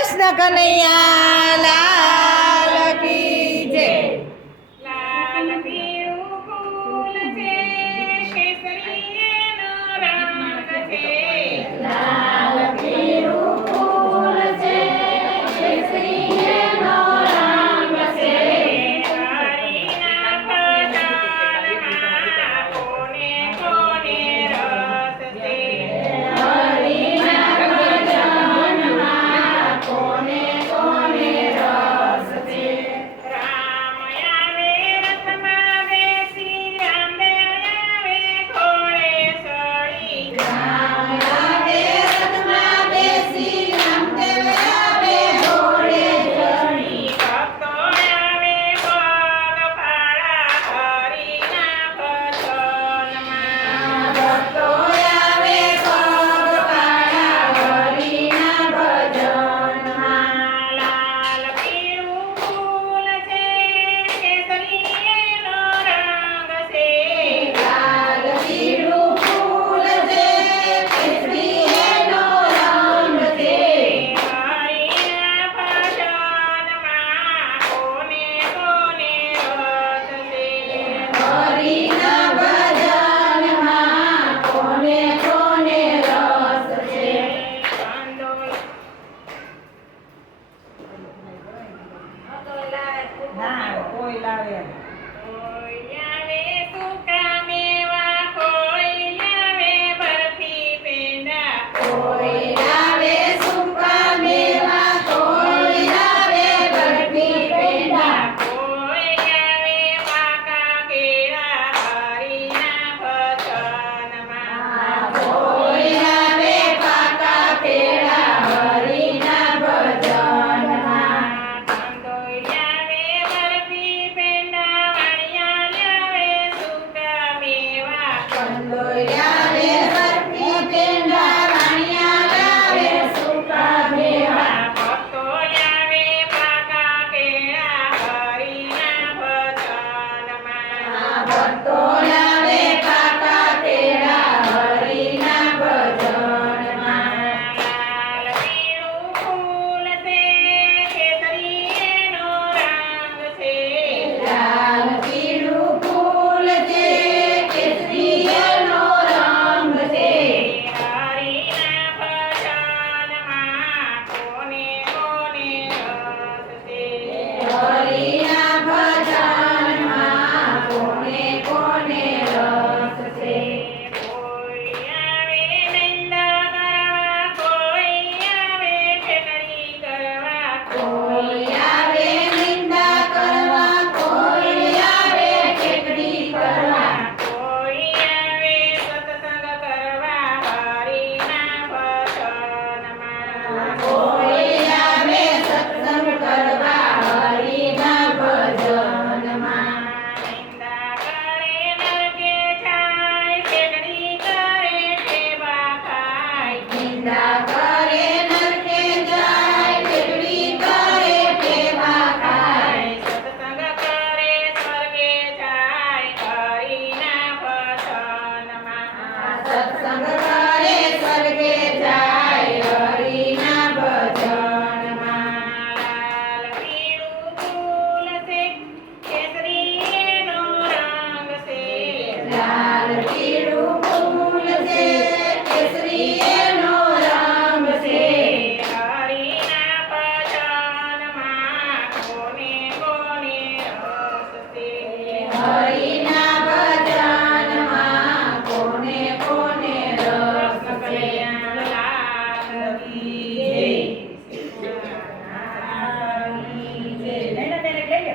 કૃષ્ણ કનૈયા લાલ કી જય. લાલ પીળું ફૂલ છે, કેસરીનો રંગ છે. લાલ પીળું ફૂલ છે, કેસરીનો રંગ છે. હરિના ભજનમાં કોને કોને રસ છે. હરિના ભજનમાં કોને કોને રસ છે. રામ આવે રથમાં બેસી, રામદેવ આવે ઘોડે ચડી. રામ આવે રથમાં બેસી, રામદેવ આવે ઘોડે ચડી. ભક્તો આવે પગપાળા હરિના ભજનમાં. ભક્તો આવે પગપાળા હરિના ભજનમાં. લાલ પીળું ફૂલ છે, કેસરીનો રંગ છે. લાલ પીળું ફૂલ છે, કેસરીનો રંગ છે. હરિના ભજનમાં કોને કોને રસ છે. હરિના ભજનમાં કોને કોને રસ છે. ના કોઈ લાવે કોઈ આવે સૂકા મેવા, કોઈ આવે બરફી પેંડા. કોઈ લાવે સૂકા મેવા, કોઈ લાવે બરફી પેંડા. કોઈ આવે પાકા કેળા હરિના ભજનમાં. કોઈ આવે પાકા કેળા હરિના ભજનમાં. કંદોઈ આવે બરફી પેંડા, વાણિયા લાવે સૂકા મેવા. કંદોઈ આવે બરફી પેંડા, વાણિયા લાવે સૂકા મેવા. ભક્તો આવે પાકા કેળા હરિના ભજનમાં. ભક્તો લાવે પાકા કેળા હરિના ભજનમાં. લાલ પીળું ફૂલ છે, કેસરીનો રંગ છે. લાલ પીળું ફૂલ છે, કેસરીનો રંગ છે. હરિના ભજનમાં કોને કોને રસ છે. હરિના ભજનમાં કોને કોને રસ છે. કોઈ આવે નિંદા કરવા, કોઈ આવે ઠેકડી કરવા. કોઈ આવે નિંદા કરવા, કોઈ આવે ઠેકડી કરવા. કોઈ આવે સત્સંગ કરવા હરિના ભજનમાં. કોઈ આવે સત્સંગ કરવા હરિના ભજનમાં. નિંદા કરે નરકે જાય, ઠેકડી કરે ઠેબા ખાય. નિંદા કરે નરકે જાય, ઠેકડી કરે ઠેબા ખાય. સત્સંગ કરે સ્વર્ગે જાય હરિના ભજનમાં. સત્સંગ કરે સ્વર્ગે જાય હરિના ભજનમાં. લાલ પીળું ફૂલ છે, કેસરીનો રંગ છે. લાલ પીળું ફૂલ છે, કેસરીનો રંગ છે. હરિના ભજનમાં કોને કોને રસ છે. હરિના